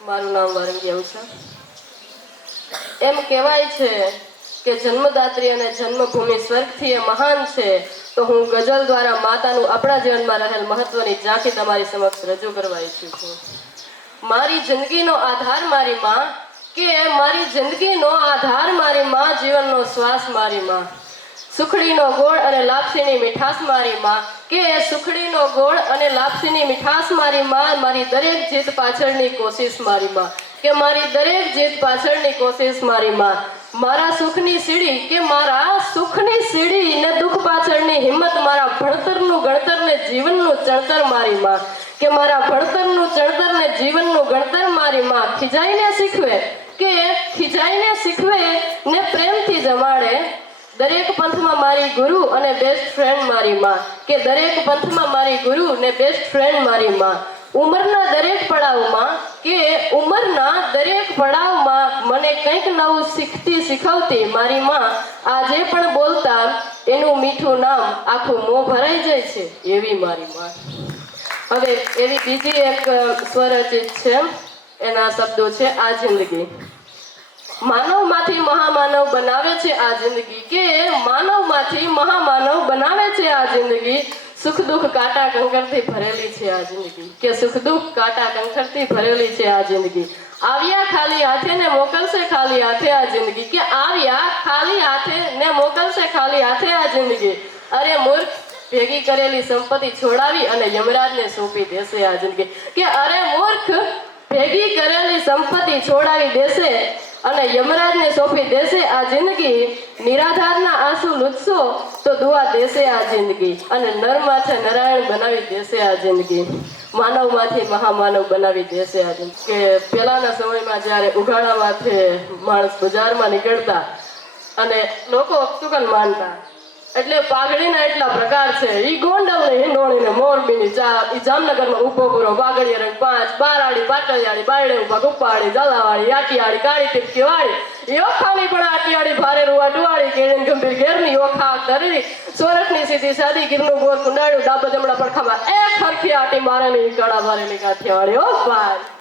મારું નામ વારંગી અવસા. એમ કહેવાય છે કે જન્મદાત્રી અને જન્મભૂમિ સ્વર્ગથી એ મહાન છે. તો હું ગઝલ દ્વારા માતાનું આપણા જીવનમાં રહેલ મહત્વની ઝાંખી તમારી સમક્ષ રજૂ કરવા ઈચ્છું છું. મારી જિંદગીનો આધાર મારી માં, કે મારી જિંદગીનો આધાર મારી માં, જીવનનો શ્વાસ મારી માં, સુખડીનો ગોળ અને લાપસીની મીઠાશ મારી માં, કે સુખડીનો ગોળ અને લાપસીની મીઠાશ મારી માં, મારી દરેક જીત પાછળની કોશિશ મારી માં, કે મારી દરેક જીત પાછળની કોશિશ મારી માં, મારા સુખની સીડી, કે મારા સુખની સીડી ને દુઃખ પાછળની હિંમત, મારા ભણતરનું ગણતર ને જીવનનું ચણતર મારી માં, કે મારા ભણતરનું ચણતર ને જીવનનું ગણતર મારી માં, ખીજાઈને શીખવે, કે ખીજાઈને શીખવે ને પ્રેમથી જમાડે, દરેક પંથમાં મારી ગુરુ અને બેસ્ટ ફ્રેન્ડ મારી માં, કે દરેક પંથમાં મારી ગુરુ ને બેસ્ટ ફ્રેન્ડ મારી માં, ઉંમરના દરેક પડાવમાં, કે ઉંમરના દરેક પડાવમાં મને કંઈક નવું શીખતી શીખવતી મારી માં, આજે પણ બોલતા એનું મીઠું નામ આખું મોં ભરાઈ જાય છે એવી મારી માં. હવે એવી બીજી એક સ્વરચિત છે, એના શબ્દો છે આ જિંદગી. માનવમાંથી મહામાનવ બનાવે છે આ જિંદગી, કે માનવમાંથી મહામાનવ બનાવે છે આ જિંદગી, સુખ દુઃખ કાંટા કંકરથી ભરેલી છે આ જિંદગી, કે સુખ દુઃખ કાંટા કંકરથી ભરેલી છે આ જિંદગી, આવ્યા ખાલી હાથે ને મોકલશે ખાલી હાથે આ જિંદગી, કે આવ્યા ખાલી હાથે ને મોકલશે ખાલી હાથે આ જિંદગી, અરે મૂર્ખ ભેગી કરેલી સંપત્તિ છોડાવી અને યમરાજને સોંપી દેશે આ જિંદગી, કે અરે મૂર્ખ ભેગી કરેલી સંપત્તિ છોડાવી દેશે અને યમરાજને સોંપી દેશે આ જિંદગી, નિરાધારના આંસુ લૂછશો તો દુઆ દેશે આ જિંદગી, અને નર માથે નારાયણ બનાવી દેશે આ જિંદગી, માનવમાંથી મહામાનવ બનાવી દેશે આ જિંદગી. કે પહેલાના સમયમાં જ્યારે ઉઘાડા માથે માણસ બજારમાં નીકળતા અને લોકો અપશુકન માનતા, એટલે પાઘડીના એટલા પ્રકાર છે, ઈ ગોંડલ ને હિંડોળી ને મોરબીની ચાર, ઈ જામનગરમાં ઉભો પૂરો બાગડિયા રંગ 5, બારાડી પાટલિયાળી, બાયડે ઉભા ગુપ્પાળી, ઝાલાવાળી, યાટીયાળી, કાળી ટીપકી વાળી, યોખાની પણ આટીયાળી, ભારે રૂવા ડુવાળી, કેળીન ગંભીર ઘેરની યોખા તરવી, સોરઠની સીધી સાદી, ગીરનું ગોળ કુંડાળ્યું, ડાબા જમણા પડખામાં એક હરખી આટી મારેલી, કડા મારેલી કાઠિયાવાળી. ઓ ભાઈ